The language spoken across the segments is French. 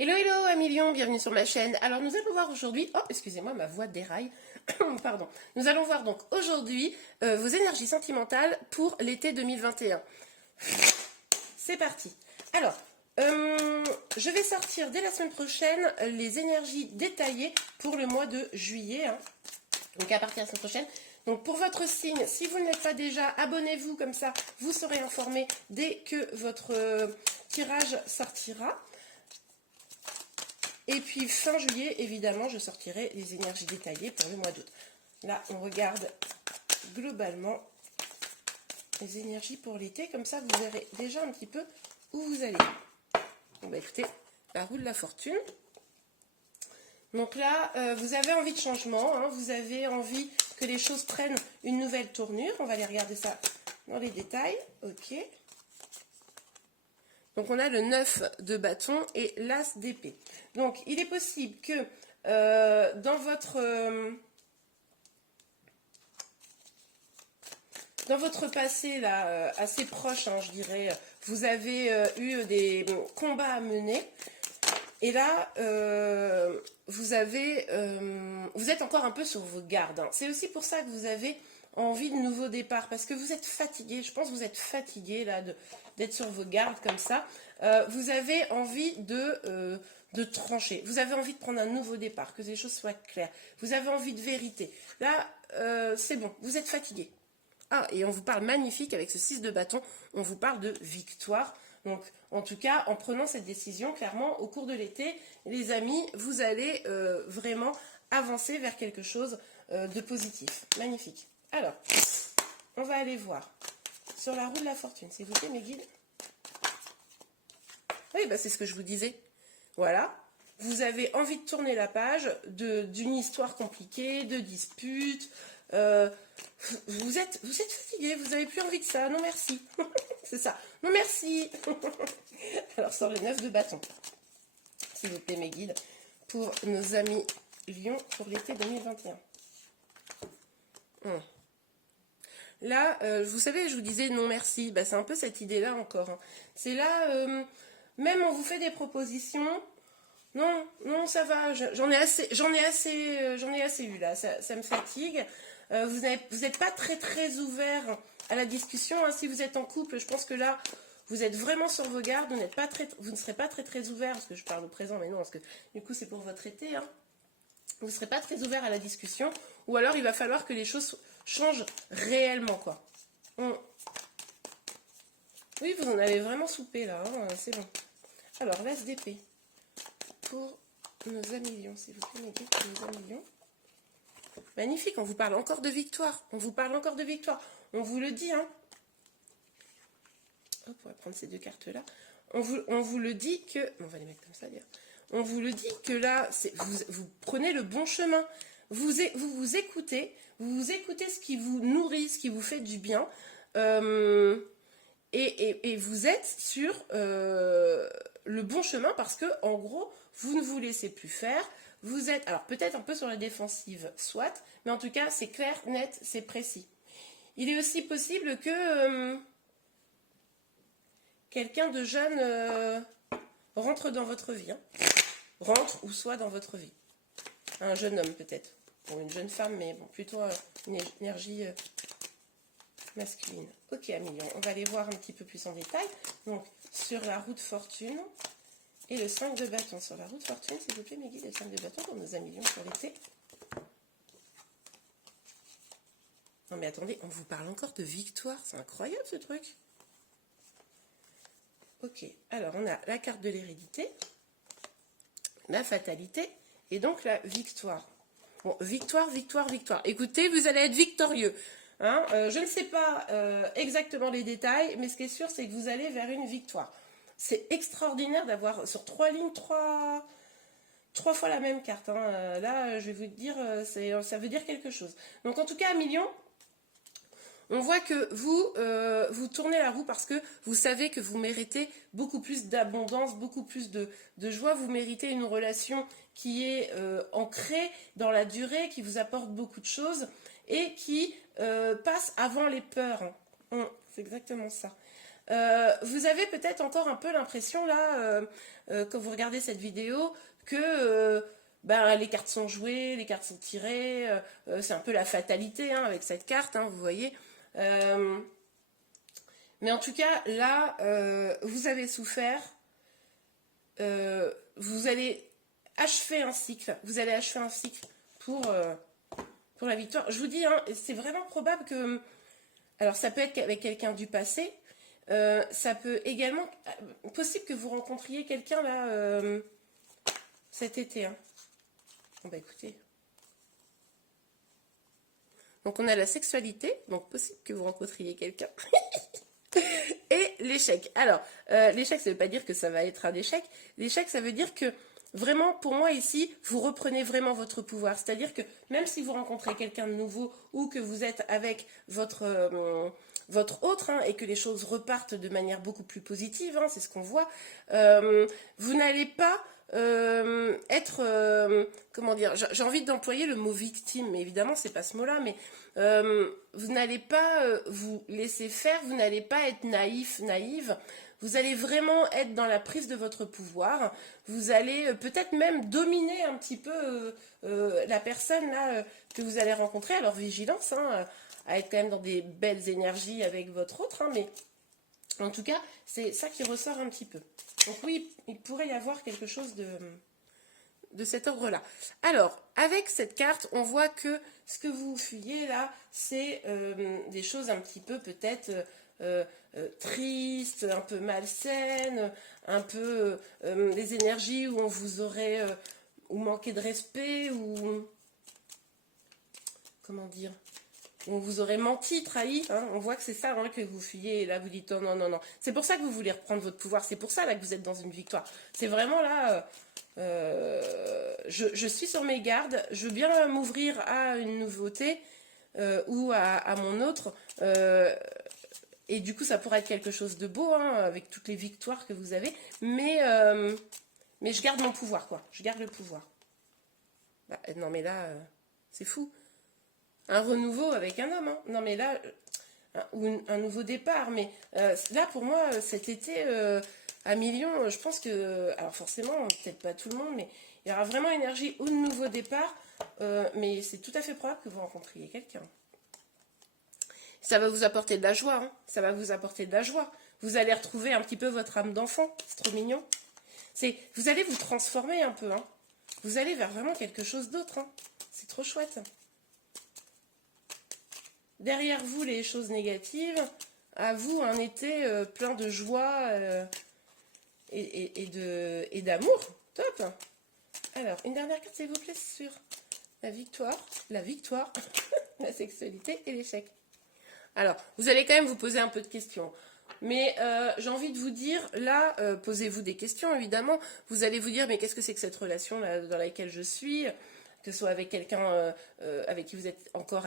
Hello hello amis lions, bienvenue sur ma chaîne. Alors nous allons voir aujourd'hui, oh excusez-moi ma voix déraille, pardon. Nous allons voir donc aujourd'hui vos énergies sentimentales pour l'été 2021. C'est parti. Alors, je vais sortir dès la semaine prochaine les énergies détaillées pour le mois de juillet, hein. Donc à partir de la semaine prochaine. Donc pour votre signe, si vous ne l'êtes pas déjà, abonnez-vous, comme ça vous serez informé dès que votre tirage sortira. Et puis fin juillet, évidemment, je sortirai les énergies détaillées pour le mois d'août. Là, on regarde globalement les énergies pour l'été. Comme ça, vous verrez déjà un petit peu où vous allez. Bon, bah, écoutez, la roue de la fortune. Donc là, vous avez envie de changement, hein, vous avez envie que les choses prennent une nouvelle tournure. On va aller regarder ça dans les détails. Ok. Donc on a le 9 de bâton et l'as d'épée. Donc il est possible que dans votre passé là, assez proche, hein, je dirais, vous avez eu des combats à mener. Et là, vous êtes encore un peu sur vos gardes, hein. C'est aussi pour ça que vous avez envie de nouveaux départs, parce que vous êtes fatigué. Je pense que vous êtes fatigué là d'être sur vos gardes comme ça. Vous avez envie de trancher. Vous avez envie de prendre un nouveau départ, que les choses soient claires. Vous avez envie de vérité. Là, c'est bon, vous êtes fatigué. Ah, et on vous parle magnifique avec ce 6 de bâton, on vous parle de victoire. Donc, en tout cas, en prenant cette décision, clairement, au cours de l'été, les amis, vous allez vraiment avancer vers quelque chose de positif. Magnifique. Alors, on va aller voir sur la roue de la fortune. S'il vous plaît, mes guides. Oui, bah, c'est ce que je vous disais. Voilà. Vous avez envie de tourner la page d'une histoire compliquée, de disputes. Vous êtes fatigué, vous n'avez plus envie de ça. Non, merci. C'est ça. Non, merci. Alors, sort le 9 de bâton. S'il vous plaît, mes guides, pour nos amis Lions pour l'été 2021. Là, vous savez, je vous disais non merci. Bah, c'est un peu cette idée-là encore, hein. C'est là, même on vous fait des propositions. Non, non, ça va. J'en ai assez eu là. Ça me fatigue. Vous n'êtes pas très ouvert à la discussion, hein. Si vous êtes en couple, je pense que là, vous êtes vraiment sur vos gardes. Vous ne serez pas très ouvert, parce que je parle au présent, mais non, parce que du coup, c'est pour votre été, hein. Vous ne serez pas très ouvert à la discussion, ou alors il va falloir que les choses changent réellement, quoi. Oui, vous en avez vraiment soupé, là, hein, c'est bon. Alors, l'as d'épée. Pour nos amis lions, s'il vous plaît, mes guides, pour nos amis lions. Magnifique, on vous parle encore de victoire. On vous parle encore de victoire. On vous le dit, hein. Hop, on va prendre ces deux cartes-là. On vous le dit que... On va les mettre comme ça, d'ailleurs. On vous le dit que là, vous prenez le bon chemin. Vous écoutez. Vous écoutez ce qui vous nourrit, ce qui vous fait du bien. Et vous êtes sur le bon chemin parce que, en gros, vous ne vous laissez plus faire. Vous êtes, alors peut-être un peu sur la défensive, soit, mais en tout cas, c'est clair, net, c'est précis. Il est aussi possible que quelqu'un de jeune rentre dans votre vie, hein. Rentre ou soit dans votre vie. Un jeune homme peut-être, ou une jeune femme, mais bon, plutôt une énergie masculine. Ok, Amélion, on va aller voir un petit peu plus en détail. Donc, sur la roue de fortune et le 5 de bâton. Sur la roue de fortune, s'il vous plaît, mes guides, le 5 de bâton pour nos Amélions pour l'été. Non, mais attendez, on vous parle encore de victoire. C'est incroyable ce truc. Ok, alors on a la carte de l'hérédité, la fatalité et donc la victoire. Bon, victoire. Écoutez, vous allez être victorieux. Hein, je ne sais pas exactement les détails, mais ce qui est sûr, c'est que vous allez vers une victoire. C'est extraordinaire d'avoir sur 3 lignes, trois fois la même carte, hein. Là, je vais vous dire, ça veut dire quelque chose. Donc, en tout cas, Million, on voit que vous tournez la roue parce que vous savez que vous méritez beaucoup plus d'abondance, beaucoup plus de joie. Vous méritez une relation qui est ancrée dans la durée, qui vous apporte beaucoup de choses et qui passe avant les peurs. C'est exactement ça. Vous avez peut-être encore un peu l'impression là, quand vous regardez cette vidéo, que ben, les cartes sont jouées, les cartes sont tirées, c'est un peu la fatalité hein, avec cette carte, hein, vous voyez. Mais en tout cas, là, vous avez souffert, vous allez achever un cycle, pour la victoire. Je vous dis, hein, c'est vraiment probable que... Alors, ça peut être avec quelqu'un du passé, ça peut également... Possible que vous rencontriez quelqu'un, là, cet été. Hein. Bon, bah écoutez. Donc, on a la sexualité, donc possible que vous rencontriez quelqu'un. Et l'échec. Alors, l'échec, ça ne veut pas dire que ça va être un échec. L'échec, ça veut dire que vraiment, pour moi ici, vous reprenez vraiment votre pouvoir. C'est-à-dire que même si vous rencontrez quelqu'un de nouveau ou que vous êtes avec votre autre hein, et que les choses repartent de manière beaucoup plus positive, hein, c'est ce qu'on voit, vous n'allez pas être, comment dire, j'ai envie d'employer le mot victime, mais évidemment, c'est pas ce mot-là, mais vous n'allez pas vous laisser faire, vous n'allez pas être naïf, naïve. Vous allez vraiment être dans la prise de votre pouvoir. Vous allez peut-être même dominer un petit peu la personne là que vous allez rencontrer. Alors vigilance, hein, à être quand même dans des belles énergies avec votre autre, hein, mais en tout cas, c'est ça qui ressort un petit peu. Donc oui, il pourrait y avoir quelque chose de cet ordre-là. Alors, avec cette carte, on voit que ce que vous fuyez là, c'est des choses un petit peu peut-être... triste, un peu malsaine, un peu des énergies où on vous aurait ou manqué de respect ou comment dire, où on vous aurait menti, trahi, hein, on voit que c'est ça hein, que vous fuyez et là vous dites oh, non, non, non, c'est pour ça que vous voulez reprendre votre pouvoir, c'est pour ça là que vous êtes dans une victoire, c'est vraiment là je suis sur mes gardes, je veux bien m'ouvrir à une nouveauté ou à mon autre et du coup, ça pourrait être quelque chose de beau, hein, avec toutes les victoires que vous avez. Mais je garde mon pouvoir, quoi. Je garde le pouvoir. Bah, non, mais là, c'est fou. Un renouveau avec un homme, hein. Non, mais là, ou un nouveau départ. Mais là, pour moi, cet été, à Million, je pense que... Alors forcément, peut-être pas tout le monde, mais il y aura vraiment énergie ou de nouveau départ. Mais c'est tout à fait probable que vous rencontriez quelqu'un. Ça va vous apporter de la joie, hein. Ça va vous apporter de la joie. Vous allez retrouver un petit peu votre âme d'enfant, c'est trop mignon. Vous allez vous transformer un peu, hein. Vous allez vers vraiment quelque chose d'autre, hein. C'est trop chouette. Derrière vous, les choses négatives, à vous, un été plein de joie et d'amour. Top. Alors, une dernière carte, s'il vous plaît, sur la victoire, la sexualité et l'échec. Alors, vous allez quand même vous poser un peu de questions. Mais j'ai envie de vous dire, là, posez-vous des questions, évidemment. Vous allez vous dire, mais qu'est-ce que c'est que cette relation là, dans laquelle je suis, que ce soit avec quelqu'un avec qui vous êtes encore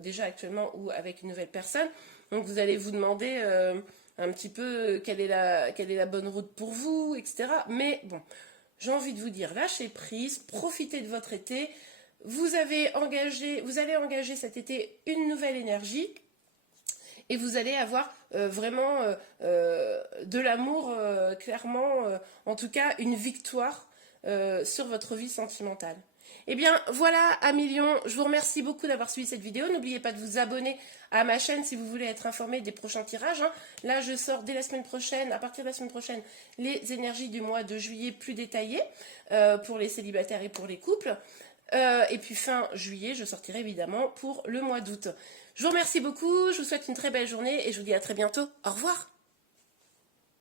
déjà actuellement, ou avec une nouvelle personne. Donc, vous allez vous demander un petit peu quelle est la bonne route pour vous, etc. Mais bon, j'ai envie de vous dire, lâchez prise, profitez de votre été. Vous allez engager cet été une nouvelle énergie. Et vous allez avoir vraiment de l'amour, clairement, en tout cas une victoire sur votre vie sentimentale. Eh bien voilà, à Million, je vous remercie beaucoup d'avoir suivi cette vidéo. N'oubliez pas de vous abonner à ma chaîne si vous voulez être informé des prochains tirages, hein. Là, je sors dès la semaine prochaine, à partir de la semaine prochaine, les énergies du mois de juillet plus détaillées pour les célibataires et pour les couples. Et puis fin juillet, je sortirai évidemment pour le mois d'août. Je vous remercie beaucoup, je vous souhaite une très belle journée et je vous dis à très bientôt. Au revoir.